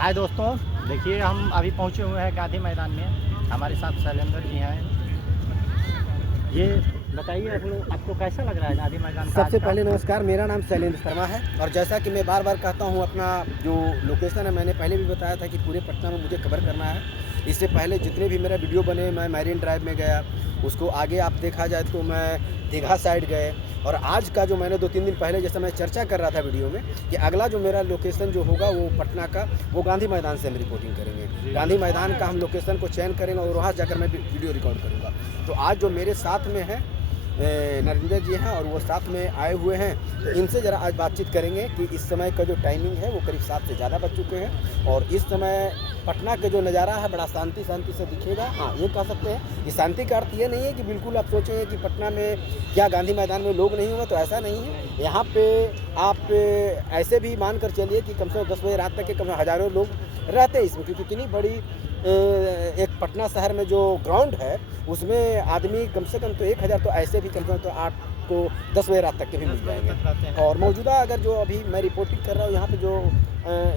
हाय दोस्तों, देखिए हम अभी पहुंचे हुए हैं गांधी मैदान में। हमारे साथ शैलेंद्र जी हैं। ये बताइए आपको कैसा लग रहा है गांधी मैदान का? सबसे पहले नमस्कार, मेरा नाम शैलेंद्र शर्मा है और जैसा कि मैं बार बार कहता हूं, अपना जो लोकेशन है मैंने पहले भी बताया था कि पूरे पटना में मुझे कवर करना है। इससे पहले जितने भी मेरा वीडियो बने, मैं मैरिन ड्राइव में गया, उसको आगे आप देखा जाए तो मैं दीघा साइड गए, और आज का जो मैंने 2-3 दिन पहले जैसा मैं चर्चा कर रहा था वीडियो में कि अगला जो मेरा लोकेशन जो होगा वो पटना का, वो गांधी मैदान से हम रिपोर्टिंग करेंगे। गांधी मैदान का हम लोकेशन को चयन करेंगे और वहाँ जाकर मैं वीडियो रिकॉर्ड करूँगा। तो आज जो मेरे साथ में है नरेंद्र जी हैं और वो साथ में आए हुए हैं, तो इनसे ज़रा आज बातचीत करेंगे कि इस समय का जो टाइमिंग है वो करीब 7 से ज़्यादा बज चुके हैं और इस समय पटना का जो नज़ारा है बड़ा शांति से दिखेगा। हाँ, ये कह सकते हैं कि शांति का अर्थ ये नहीं है कि बिल्कुल आप सोचें कि पटना में क्या गांधी मैदान में लोग नहीं हुए, तो ऐसा नहीं है। यहाँ पे आप ऐसे भी मान कर चलिए कि कम से कम 10 बजे रात तक के कम हज़ारों लोग रहते हैं इसमें, क्योंकि इतनी बड़ी एक पटना शहर में जो ग्राउंड है उसमें आदमी कम से कम तो 1000 तो ऐसे भी कम से कम तो 8 को 10 बजे रात तक के भी मिल जाएंगे। और मौजूदा अगर जो अभी मैं रिपोर्टिंग कर रहा हूँ यहाँ पे, जो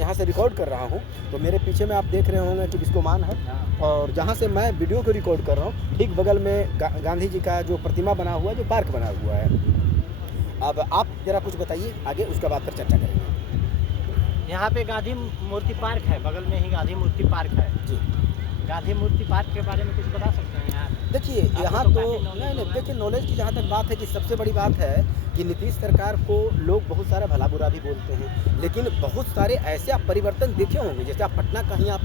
यहाँ से रिकॉर्ड कर रहा हूँ, तो मेरे पीछे में आप देख रहे होंगे कि बिस्कोमान है, और जहाँ से मैं वीडियो को रिकॉर्ड कर रहा हूँ ठीक बगल में गांधी जी का जो प्रतिमा बना हुआ है, जो पार्क बना हुआ है। अब आप ज़रा कुछ बताइए आगे, उसके बाद फिर चर्चा करेंगे। यहाँ पे गांधी मूर्ति पार्क है, बगल में ही गांधी मूर्ति पार्क है जी। गांधी मूर्ति पार्क के बारे में कुछ बता सकते हैं यहाँ? देखिए यहाँ तो नहीं, देखिए नॉलेज की जहाँ तक बात है कि सबसे बड़ी बात है कि नीतीश सरकार को लोग बहुत सारा भला बुरा भी बोलते हैं, लेकिन बहुत सारे ऐसे आप परिवर्तन देखे होंगे। जैसे आप पटना कहीं आप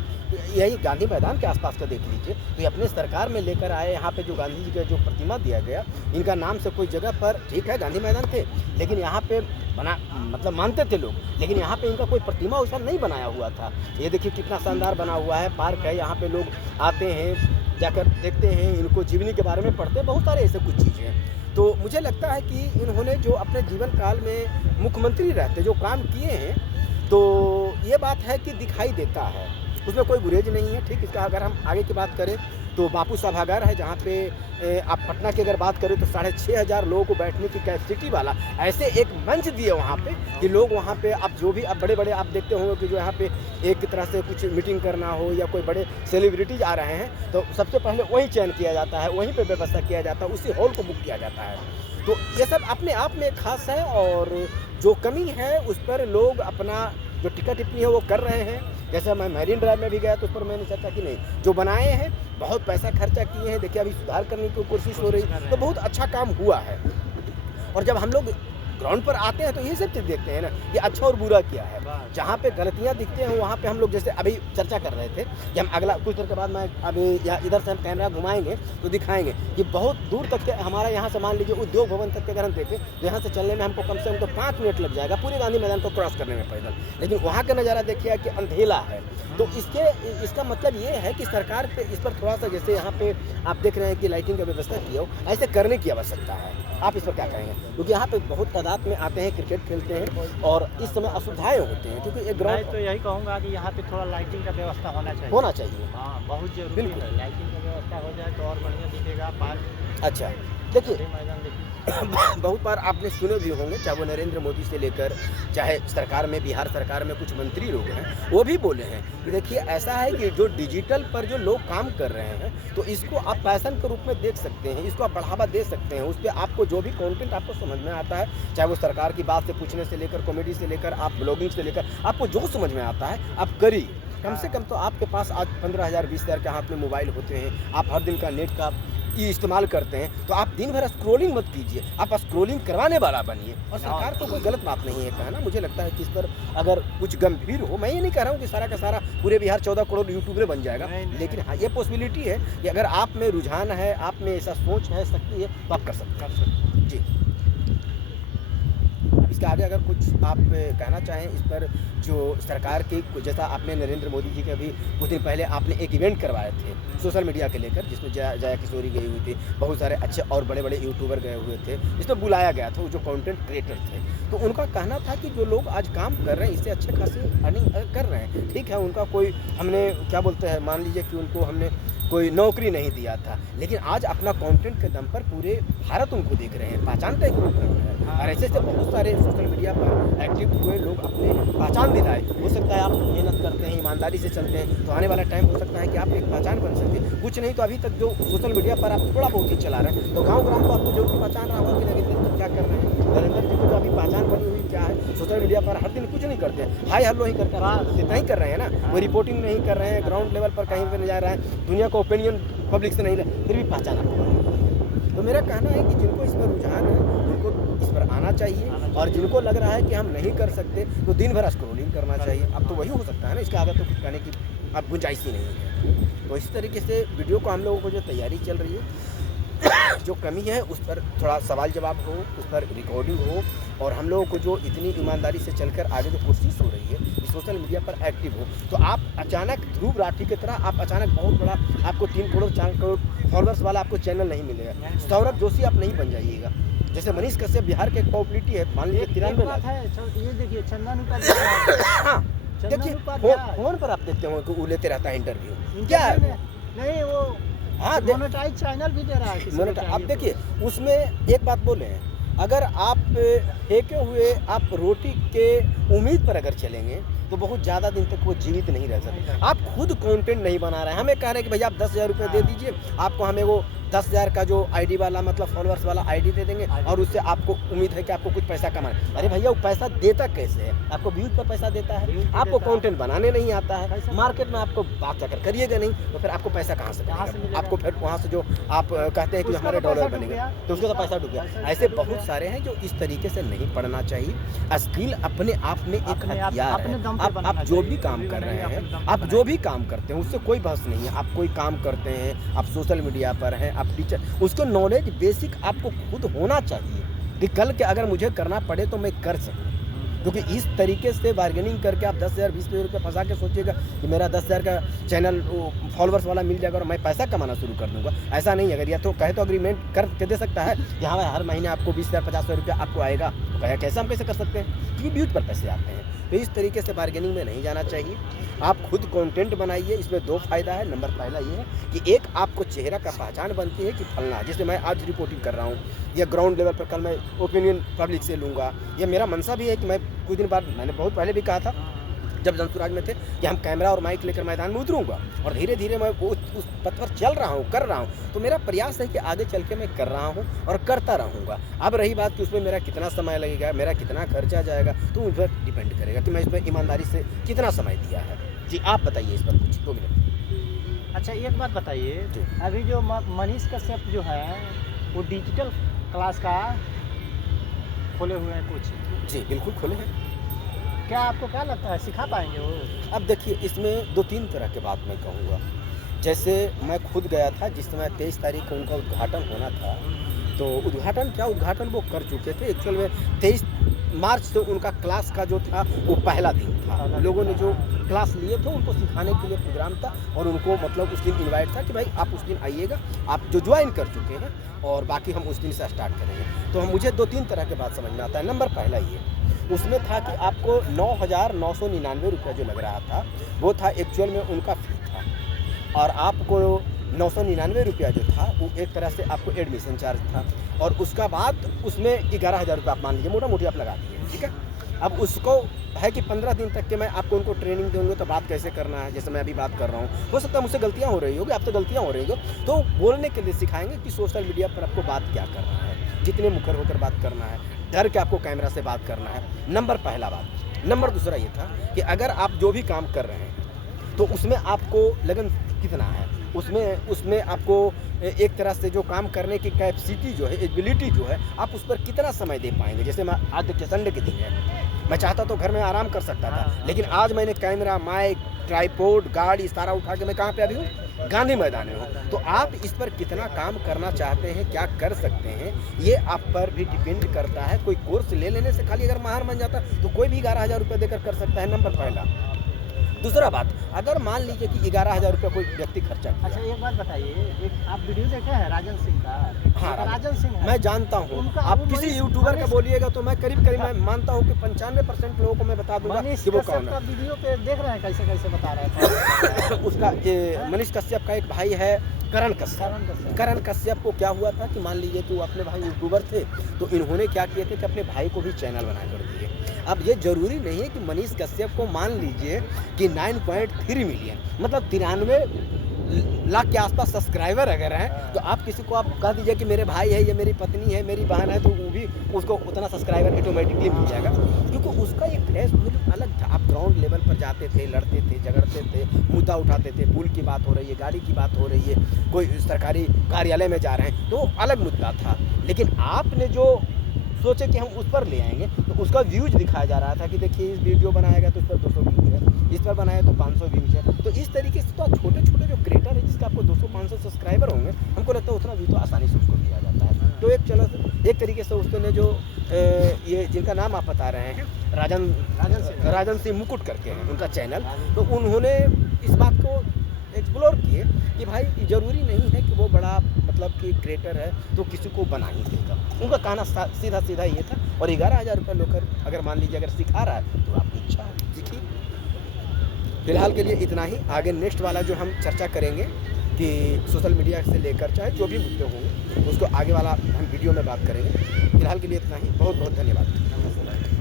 यही गांधी मैदान के आसपास का देख लीजिए, तो ये अपने सरकार में लेकर आए। यहाँ पे जो गांधी जी का जो प्रतिमा दिया गया, इनका नाम से कोई जगह पर, ठीक है गांधी मैदान थे, लेकिन यहाँ पे बना मतलब मानते थे लोग, लेकिन यहाँ पे इनका कोई प्रतिमा वैसा नहीं बनाया हुआ था। ये देखिए कितना शानदार बना हुआ है, पार्क है, यहाँ पे लोग आते हैं, जाकर देखते हैं, इनको जीवनी के बारे में पढ़ते हैं, बहुत सारे ऐसे कुछ चीज़ें हैं। तो मुझे लगता है कि इन्होंने जो अपने जीवन काल में मुख्यमंत्री रहते जो काम किए हैं, तो ये बात है कि दिखाई देता है, उसमें कोई गुरेज नहीं है। ठीक, इसका अगर हम आगे की बात करें तो बापू सभागार है, जहाँ पे आप पटना की अगर बात करें तो 6500 लोगों को बैठने की कैपेसिटी वाला ऐसे एक मंच दिए वहाँ पे कि लोग वहाँ पे, आप जो भी आप बड़े आप देखते होंगे कि जो यहाँ पे एक तरह से कुछ मीटिंग करना हो या कोई बड़े सेलिब्रिटीज आ रहे हैं, तो सबसे पहले वहीं चयन किया जाता है, वहीं पर व्यवस्था किया जाता है, उसी हॉल को बुक किया जाता है। तो ये सब अपने आप में खास है, और जो कमी है उस पर लोग अपना जो टिक्का टिप्पणी है वो कर रहे हैं। जैसे मैं मैरिन ड्राइव में भी गया तो उस पर मैंने चर्चा की, नहीं जो बनाए हैं बहुत पैसा खर्चा किए हैं, देखिए अभी सुधार करने की कोशिश हो रही, तो बहुत अच्छा काम हुआ है। और जब हम लोग ग्राउंड पर आते हैं तो ये सब चीज़ देखते हैं ना कि अच्छा और बुरा क्या है। जहाँ पे गलतियाँ दिखते हैं वहाँ पे हम लोग, जैसे अभी चर्चा कर रहे थे कि हम अगला कुछ देर के बाद मैं अभी इधर से हम कैमरा घुमाएंगे तो दिखाएंगे कि बहुत दूर तक के हमारा यहाँ से मान लीजिए उद्योग भवन तक के अगर हम देखें तो यहाँ से चलने में हमको कम से कम तो 5 मिनट लग जाएगा पूरे गांधी मैदान को क्रॉस करने में पैदल। लेकिन वहाँ का नज़ारा देखिए कि अंधेला है। तो इसका मतलब ये है कि सरकार पे इस पर थोड़ा सा, जैसे यहाँ पे आप देख रहे हैं कि लाइटिंग का व्यवस्था की हो, ऐसे करने की आवश्यकता है। आप इस पर क्या कहेंगे? क्योंकि यहाँ पे बहुत तादाद में आते हैं, क्रिकेट खेलते हैं और इस समय असुविधाएं होते हैं, क्योंकि एक ग्राउंड, तो यही कहूँगा कि यहाँ पे थोड़ा लाइटिंग का व्यवस्था होना चाहिए। हाँ, बहुत जरूरी है, लाइटिंग का व्यवस्था हो जाए तो और बढ़िया दिखेगा पार्क। अच्छा, देखिए मैदान देखिए बहुत बार आपने सुने भी होंगे, चाहे वो नरेंद्र मोदी से लेकर चाहे सरकार में, बिहार सरकार में कुछ मंत्री लोग हैं, वो भी बोले हैं कि देखिए ऐसा है कि जो डिजिटल पर जो लोग काम कर रहे हैं, तो इसको आप पैशन के रूप में देख सकते हैं, इसको आप बढ़ावा दे सकते हैं। उस पर आपको जो भी कंटेंट आपको समझ में आता है, चाहे वो सरकार की बात से पूछने से लेकर, कॉमेडी से लेकर, आप ब्लॉगिंग से लेकर, आपको जो समझ में आता है आप करिए। कम से कम तो आपके पास आज 15,000 20,000 के हाथ में मोबाइल होते हैं, आप हर दिन का नेट का इस्तेमाल करते हैं, तो आप दिन भर स्क्रोलिंग मत कीजिए, आप स्क्रोलिंग करवाने वाला बनिए। और सरकार को कोई गलत बात नहीं है कहना, मुझे लगता है कि इस पर अगर कुछ गंभीर हो, मैं ये नहीं कह रहा हूँ कि सारा का सारा पूरे बिहार 14 करोड़ यूट्यूबर बन जाएगा, लेकिन हाँ ये पॉसिबिलिटी है कि अगर आप में रुझान है, आप में ऐसा सोच है, शक्ति है, तो आप कर सकते हैं। जी, इसके आगे अगर कुछ आप कहना चाहें इस पर, जो सरकार की, जैसा आपने नरेंद्र मोदी जी के अभी कुछ दिन पहले आपने एक इवेंट करवाए थे सोशल मीडिया के लेकर, जिसमें जया किशोरी गई हुई थी, बहुत सारे अच्छे और बड़े यूट्यूबर गए हुए थे, इसमें बुलाया गया था वो जो कंटेंट क्रिएटर थे, तो उनका कहना था कि जो लोग आज काम कर रहे हैं इससे अच्छे खासे अर्निंग कर रहे हैं। ठीक है, उनका कोई, हमने क्या बोलते हैं, मान लीजिए कि उनको हमने कोई नौकरी नहीं दिया था, लेकिन आज अपना कंटेंट के दम पर पूरे भारत उनको देख रहे हैं, पहचानते हैं ग्रुप में। और ऐसे बहुत सारे सोशल मीडिया पर एक्टिव हुए लोग अपने पहचान दिलाए। हो सकता है आप मेहनत करते हैं, ईमानदारी से चलते हैं, तो आने वाला टाइम हो सकता है कि आप एक पहचान बन सके। कुछ नहीं तो अभी तक जो सोशल मीडिया पर आप थोड़ा बहुत ही चला रहे हैं, तो गाँव ग्राम को आपको जरूर पहचान रहा होगा कि नरेंद्र जी क्या कर रहे हैं। नरेंद्र जी को जो अभी पहचान बनी हुई क्या है, सोशल मीडिया पर हर दिन कुछ नहीं करते हैं, हाय हेलो ही करके इतना ही कर रहे हैं ना, वो रिपोर्टिंग नहीं कर रहे हैं, ग्राउंड लेवल पर कहीं पर नहीं जा रहा है, दुनिया का ओपिनियन पब्लिक से नहीं ले, फिर भी पहचान आपको बनी हुई है। तो मेरा कहना है कि जिनको इसमें रुझान है उनको इस पर आना चाहिए, और जिनको लग रहा है कि हम नहीं कर सकते तो दिन भर स्क्रॉलिंग करना चाहिए। अब तो वही हो सकता है ना, इसके आगे तो कुछ कहने की अब गुंजाइश ही नहीं है। तो इस तरीके से वीडियो को हम लोगों को जो तैयारी चल रही है, जो कमी है उस पर थोड़ा सवाल जवाब हो, उस पर रिकॉर्डिंग हो, और हम लोगों को जो इतनी ईमानदारी से चलकर आगे जो कोशिश हो रही है कि सोशल मीडिया पर एक्टिव हो, तो आप अचानक ध्रुव राठी की तरह आप अचानक बहुत बड़ा आपको 3 करोड़ 4 करोड़ फॉलोअर्स वाला आपको चैनल नहीं मिलेगा। सौरभ जोशी आप नहीं बन जाइएगा। जैसे मनीष कश्यप बिहार के एक पॉपुलरिटी है, मान लीजिए 93 लाख है। ये देखिए चंदन उपाध्याय, देखिए फोन पर आप देखते हो कि वो लेते रहता है इंटरव्यू, क्या नहीं वो हाँ मोनेटाइज चैनल भी दे रहा है। आप देखिए उसमें एक बात बोले हैं, अगर आप फेंके हुए आप रोटी के उम्मीद पर अगर चलेंगे तो बहुत ज़्यादा दिन तक वो जीवित नहीं रह सकते। आप खुद कंटेंट नहीं बना रहे हैं, हमें कह रहे हैं कि भैया आप 10,000 रुपये दे दीजिए, आपको हमें वो 10,000 का जो आईडी वाला मतलब फॉलोअर्स वाला आईडी दे देंगे, और उससे आपको उम्मीद है कि आपको कुछ पैसा कमाना। अरे भैया वो पैसा देता कैसे है? आपको व्यूज पर पैसा देता है, आपको कंटेंट बनाने नहीं आता है, मार्केट में आपको बात जाकर करिएगा नहीं, तो फिर आपको पैसा कहाँ से मिलेगा? आपको फिर वहाँ से जो आप कहते हैं कि हमारे डॉलर बनेगा, तो उसका तो पैसा डूब गया। ऐसे बहुत सारे हैं जो इस तरीके से नहीं पढ़ना चाहिए। स्किल अपने आप में एक हथियार है। आप जो भी काम कर रहे हैं, आप जो भी काम करते हैं उससे कोई बहस नहीं है। आप कोई काम करते हैं, आप सोशल मीडिया पर हैं, आप टीचर, उसको नॉलेज बेसिक आपको खुद होना चाहिए कि कल के अगर मुझे करना पड़े तो मैं कर सकूं। क्योंकि इस तरीके से बार्गेनिंग करके आप 10,000 20,000 रुपये फंसा के सोचिएगा कि मेरा 10,000 का चैनल फॉलोअर्स वाला मिल जाएगा और मैं पैसा कमाना शुरू कर दूंगा, ऐसा नहीं। अगर या तो कहे तो अग्रीमेंट कर दे सकता है कि हाँ हर महीने आपको 20,000 50,000 रुपया आपको आएगा, तो कहे कैसे हम कैसे कर सकते हैं, क्योंकि व्यूज पर पैसे आते हैं। तो इस तरीके से बार्गेनिंग में नहीं जाना चाहिए। आप खुद कंटेंट बनाइए। इसमें 2 फायदा है। नंबर पहला ये है कि एक आपको चेहरा का पहचान बनती है कि फलना, जैसे मैं आज रिपोर्टिंग कर रहा हूँ या ग्राउंड लेवल पर कल मैं ओपिनियन पब्लिक से लूँगा, या मेरा मनसा भी है कि मैं कुछ दिन बाद, मैंने बहुत पहले भी कहा था जब जनसुराज में थे कि हम कैमरा और माइक लेकर मैदान में उतरूँगा, और धीरे धीरे मैं उस पथ पर चल रहा हूँ, कर रहा हूँ। तो मेरा प्रयास है कि आगे चल के मैं कर रहा हूँ और करता रहूँगा। अब रही बात कि उसमें मेरा कितना समय लगेगा, मेरा कितना खर्चा जाएगा, तो उस पर डिपेंड करेगा कि मैं इसमें ईमानदारी से कितना समय दिया है। जी आप बताइए इस पर कुछ 2 मिनट। अच्छा एक बात बताइए, अभी जो मनीष कश्यप जो है वो डिजिटल क्लास का खोले हुए हैं कुछ? जी बिल्कुल खोले हैं। क्या आपको क्या लगता है सिखा पाएंगे वो? अब देखिए इसमें 2-3 तरह के बात मैं कहूँगा। जैसे मैं खुद गया था जिस समय 23 तारीख को उनका उद्घाटन होना था, तो उद्घाटन वो कर चुके थे। एक्चुअल में 23 मार्च से उनका क्लास का जो था वो पहला दिन था। लोगों ने जो क्लास लिए थे उनको सिखाने के लिए प्रोग्राम था, और उनको मतलब उस दिन इनवाइट था कि भाई आप उस दिन आइएगा, आप जो ज्वाइन कर चुके हैं, और बाकी हम उस दिन से स्टार्ट करेंगे। तो मुझे 2-3 तरह के बात समझ में आता है। नंबर पहला ये, उसमें था कि आपको 9,999 रुपये जो लग रहा था वो था एक्चुअल में उनका फी था, और आपको 999 रुपया जो था वो एक तरह से आपको एडमिशन चार्ज था, और उसका बाद उसमें 11,000 रुपये आप मान लीजिए मोटा मोटी आप लगा दिए, ठीक है। अब उसको है कि 15 दिन तक के मैं आपको उनको ट्रेनिंग दूंगा, तो बात कैसे करना है, जैसे मैं अभी बात कर रहा हूँ, हो सकता है मुझसे गलतियाँ हो रही होगी, आपसे गलतियाँ हो रही हो, तो बोलने के लिए सिखाएंगे कि सोशल मीडिया पर आपको बात क्या करना है, कितने मुखर होकर बात करना है, डर के आपको कैमरा से बात करना है। नंबर पहला बात। नंबर दूसरा ये था कि अगर आप जो भी काम कर रहे हैं तो उसमें आपको लगन कितना है, उसमें आपको एक तरह से जो काम करने की कैपेसिटी जो है, एबिलिटी जो है, आप उस पर कितना समय दे पाएंगे। जैसे मैं आज देखिए संडे के दिन है, मैं चाहता तो घर में आराम कर सकता था, लेकिन आज मैंने कैमरा, माइक, ट्राइपॉड, गाड़ी सारा उठा के मैं कहाँ पे अभी हूँ, गांधी मैदान में हूँ। तो आप इस पर कितना काम करना चाहते हैं, क्या कर सकते हैं, ये आप पर भी डिपेंड करता है। कोई कोर्स ले लेने से खाली अगर माहिर बन जाता तो कोई भी 11,000 रुपये देकर कर सकता है। नंबर पहला। दूसरा बात, अगर मान लीजिए कि 11,000 रुपये कोई व्यक्ति खर्चा किया। अच्छा एक बात बताइए, एक आप वीडियो देखे हैं राजन सिंह का? हाँ राजन सिंह मैं जानता हूँ। आप किसी यूट्यूबर का बोलिएगा तो मैं करीब मैं मानता हूँ कि 95% लोगों को मैं बता दूंगा कि वो कौन है। वीडियो पे देख रहे हैं कैसे कैसे बता रहे हैं। उसका मनीष कश्यप का एक भाई है करण कश्यप। करण कश्यप को क्या हुआ था कि मान लीजिए कि वो अपने भाई यूट्यूबर थे, तो इन्होंने क्या किए थे कि अपने भाई को भी चैनल बना कर दिए। अब ये ज़रूरी नहीं है कि मनीष कश्यप को मान लीजिए कि 9.3 मिलियन मतलब 93 लाख के आसपास सब्सक्राइबर अगर हैं, तो आप किसी को आप कह दीजिए कि मेरे भाई है, ये मेरी पत्नी है, मेरी बहन है, तो वो भी उसको उतना सब्सक्राइबर ऑटोमेटिकली मिल जाएगा, क्योंकि उसका एक फेस बिल्कुल अलग था। आप ग्राउंड लेवल पर जाते थे, लड़ते थे, झगड़ते थे, मुद्दा उठाते थे, पुल की बात हो रही है, गाड़ी की बात हो रही है, कोई सरकारी कार्यालय में जा रहे हैं, तो अलग मुद्दा था। लेकिन आपने जो सोचे कि हम उस पर ले आएंगे, तो उसका व्यूज दिखाया जा रहा था कि देखिए इस वीडियो बनाएगा तो इस पर 200 व्यूज है, इस पर बनाया तो 500 व्यूज है। तो इस तरीके से तो छोटे छोटे जो क्रिएटर है जिसका आपको 200-500 सब्सक्राइबर होंगे, हमको लगता है उतना व्यू तो आसानी से उसको दिया जाता है। तो एक तरीके से उसने जो ये जिनका नाम आप बता रहे हैं राजन सिंह मुकुट करके हैं उनका चैनल, तो उन्होंने इस बात को एक्सप्लोर किए कि भाई ज़रूरी नहीं है कि वो बड़ा मतलब कि क्रिएटर है तो किसी को बना ही देगा। उनका कहना सीधा ये था। और 11,000 रुपये लेकर अगर मान लीजिए अगर सिखा रहा है तो आपकी इच्छा है, सीखिए। फिलहाल के लिए इतना ही। आगे नेक्स्ट वाला जो हम चर्चा करेंगे कि सोशल मीडिया से लेकर चाहे जो भी मुद्दे होंगे उसको आगे वाला हम वीडियो में बात करेंगे। फिलहाल के लिए इतना ही। बहुत बहुत धन्यवाद।